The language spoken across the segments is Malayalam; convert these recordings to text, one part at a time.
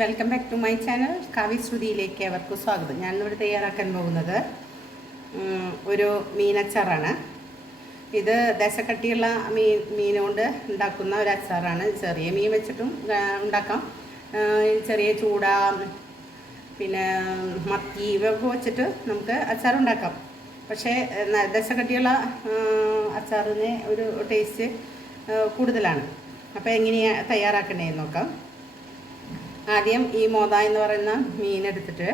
Welcome back to my channel. കവി ശ്രുതിയിലേക്ക് അവർക്ക് സ്വാഗതം. ഞാൻ ഇവിടെ തയ്യാറാക്കാൻ പോകുന്നത് ഒരു മീനച്ചാറാണ്. ഇത് ദശക്കട്ടിയുള്ള മീൻ മീൻ കൊണ്ട് ഉണ്ടാക്കുന്ന ഒരു അച്ചാറാണ്. ചെറിയ മീൻ വെച്ചിട്ടും ഉണ്ടാക്കാം. ചെറിയ ചൂട പിന്നെ മത്തി ഇവയൊക്കെ വെച്ചിട്ട് നമുക്ക് അച്ചാർ ഉണ്ടാക്കാം. പക്ഷേ ദശക്കട്ടിയുള്ള അച്ചാറിന് ഒരു ടേസ്റ്റ് കൂടുതലാണ്. അപ്പോൾ എങ്ങനെയാണ് തയ്യാറാക്കണേന്ന് നോക്കാം. ആദ്യം ഈ മോത എന്ന് പറയുന്ന മീൻ എടുത്തിട്ട്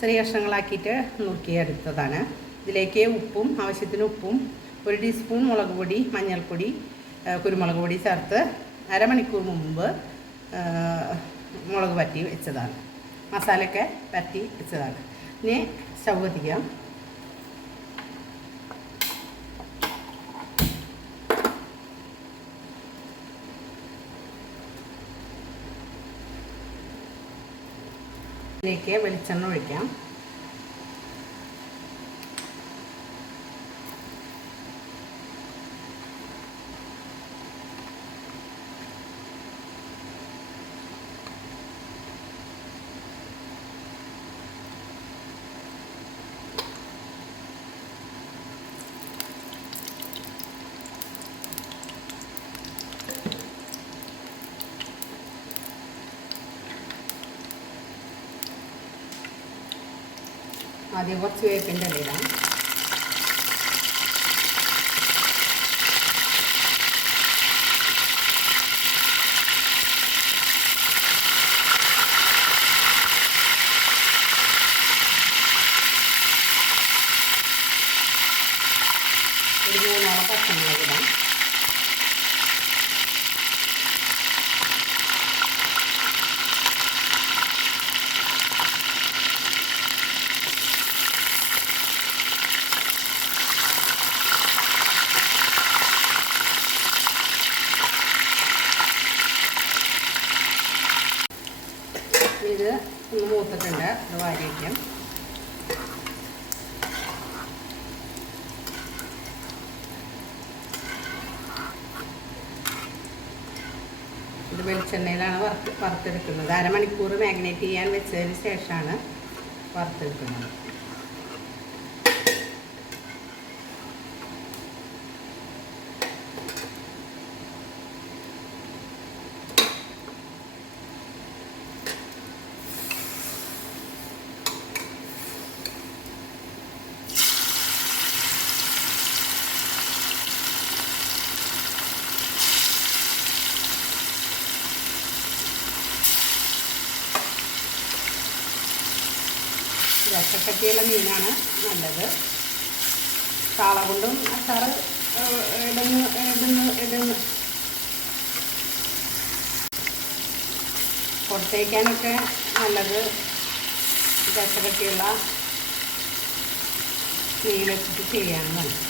ചെറിയ കഷ്ണങ്ങളാക്കിയിട്ട് നുറുക്കിയെടുത്തതാണ് ഇതിലേക്ക് ഉപ്പും ആവശ്യത്തിന് ഉപ്പും ഒരു ടീസ്പൂൺ മുളക് പൊടി മഞ്ഞൾപ്പൊടി കുരുമുളക് പൊടി ചേർത്ത് അരമണിക്കൂർ മുമ്പ് മുളക് പറ്റി വെച്ചതാണ്. മസാലയൊക്കെ പറ്റി വെച്ചതാണ്. ഇനി സ്റ്റൗ കത്തിക്കാം. ഇതിലേക്ക് വെളിച്ചെണ്ണ ഒഴിക്കാം. ആദ്യം കുറച്ച് വേപ്പിന്റെ ഇലയിടാം ഒരു മൂന്നോളം പച്ചമുളക് ഇടാം ഇത് ഒന്ന് മൂത്തിട്ടുണ്ട്. അത് വാരി വയ്ക്കാം ഇത് വെളിച്ചെണ്ണയിലാണ് വറുത്ത് വറുത്തെടുക്കുന്നത്. അരമണിക്കൂർ മാഗ്നേറ്റ് ചെയ്യാൻ വെച്ചതിന് ശേഷമാണ് വറുത്തെടുക്കുന്നത്. രസക്കട്ടിയുള്ള മീനാണ് നല്ലത്. കാള കൊണ്ടും അച്ചാറ് ഇടുന്നു ഇടുന്നു ഇടുന്നു. കൊടുത്തേക്കാനൊക്കെ നല്ലത് രസക്കട്ടിയുള്ള മീൻ വെച്ചിട്ട് ചെയ്യാണ് നല്ലത്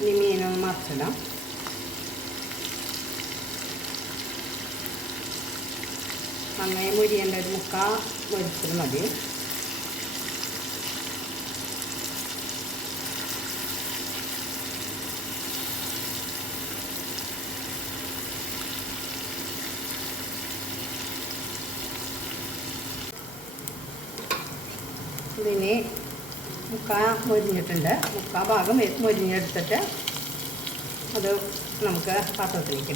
ഇനി മീനൊന്ന് മറിച്ചിടാം നന്നായി മുരിയേണ്ട ഒരു മുക്കാ മുരിച്ചത് മതി. ഇതിന് മുക്കാ മൊരിഞ്ഞിട്ടുണ്ട്. മുക്കാ ഭാഗം മൊരിഞ്ഞെടുത്തിട്ട് അത് നമുക്ക് പാത്രത്തിലേക്ക്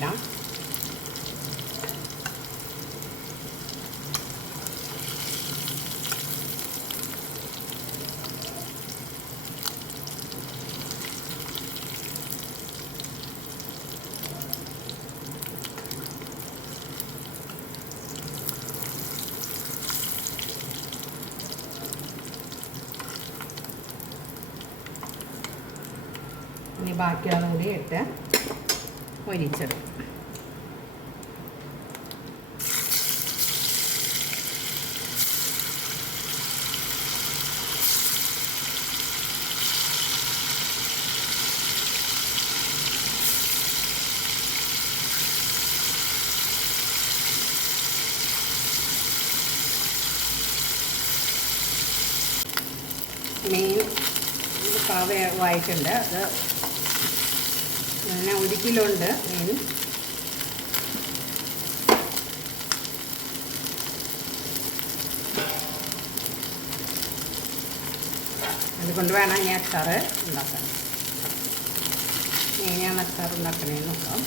ഇനി ബാക്കിയുള്ളത് കൂടി ഇട്ട് ഒരിച്ചെടുക്കും മീൻ പാവ വായിട്ടുണ്ട് അത് അങ്ങനെ ഒരു കിലോ ഉണ്ട്. മീൻ അതുകൊണ്ട് വേണം ഞാൻ അച്ചാറ് ഉണ്ടാക്കാൻ. എങ്ങനെയാണ് അച്ചാർ ഉണ്ടാക്കണേന്ന് നോക്കാം.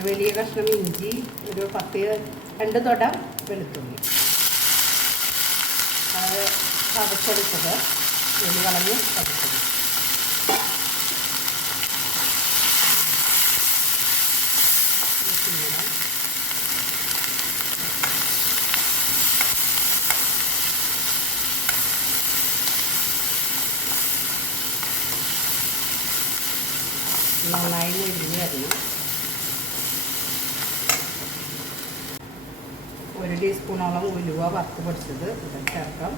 ഒരു വലിയ കഷ്ണം ഇഞ്ചി ഒരു പത്ത് രണ്ട് തൊട വെളുത്തുള്ളി. അത് പതച്ചെടുത്തത് വെളി കളഞ്ഞ് പതച്ചത് നന്നായി മുരിഞ്ഞ് വരണം. ഒരു ടീസ്പൂണോളം ഉലുവ വറുത്ത് പൊടിച്ചത് ഇതിൽ ചേർക്കാം.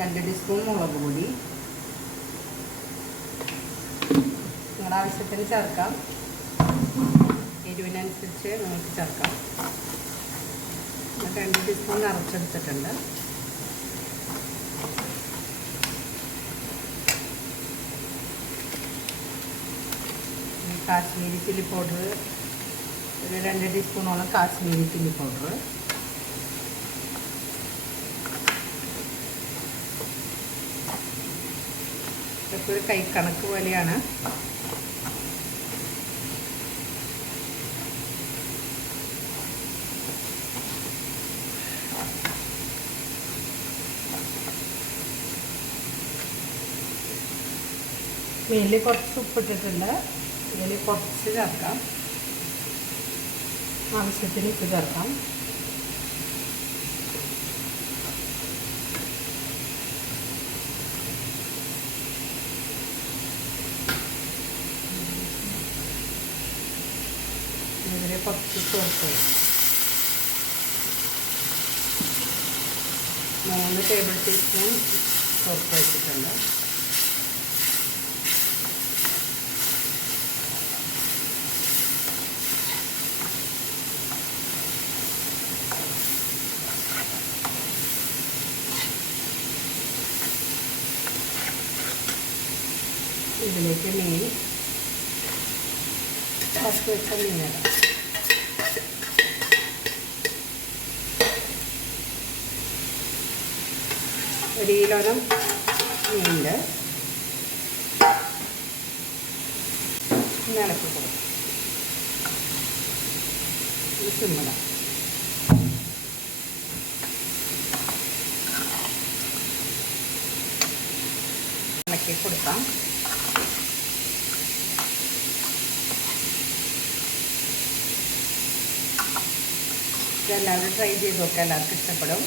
രണ്ട് ടീസ്പൂൺ മുളക് പൊടി നിങ്ങളുടെ ആവശ്യത്തിന് ചേർക്കാം. എരിവിനനുസരിച്ച് നിങ്ങൾക്ക് ചേർക്കാം. രണ്ട് ടീസ്പൂൺ നിറച്ചെടുത്തിട്ടുണ്ട് കാശ്മീരി ചില്ലി പൗഡർ ഒരു രണ്ട് ടീസ്പൂണോളം കാശ്മീരി ചില്ലി പൗഡർ. ഇതൊക്കെ ഒരു കൈക്കണക്ക് പോലെയാണ്. മീനിൽ കുറച്ച് ഉപ്പിട്ടിട്ടുണ്ട്. ഇതിൽ കുറച്ച് ചേർക്കാം. ആവശ്യത്തിന് ഉപ്പ് ചേർക്കാം. ഇതിൽ കുറച്ച് ചേർക്കാം. മൂന്ന് ടേബിൾ ടീസ്പൂൺ ചോർത്ത് വെച്ചിട്ടുണ്ട്. ഇതിലേക്ക് മീൻ. ഫസ്റ്റ് വെച്ച മീനിടാം ഒരു കിലോരം മീനുണ്ട് ഇളക്കി കൊടുക്കും. സിമ്മിടാം ഇളക്കി കൊടുക്കാം. ഇതെല്ലാവരും ട്രൈ ചെയ്ത് നോക്കാം എല്ലാവർക്കും ഇഷ്ടപ്പെടും.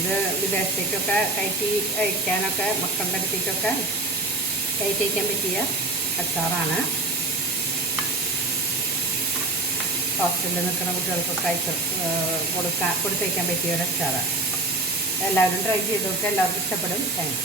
ഇത് വിദേശത്തേക്കൊക്കെ കയറ്റി അയക്കാനൊക്കെ മക്കളുടെ അടുത്തേക്കൊക്കെ കയറ്റി അയക്കാൻ പറ്റിയ അച്ചാറാണ്. ഹോസ്റ്റലിൽ നിൽക്കുന്ന കുട്ടികൾക്കൊക്കെ അയച്ച് കൊടുക്കാൻ കൊടുത്തയക്കാൻ പറ്റിയ ഒരു അച്ചാറാണ്. എല്ലാവരും ട്രൈ ചെയ്ത് നോക്കുക എല്ലാവർക്കും ഇഷ്ടപ്പെടും. താങ്ക്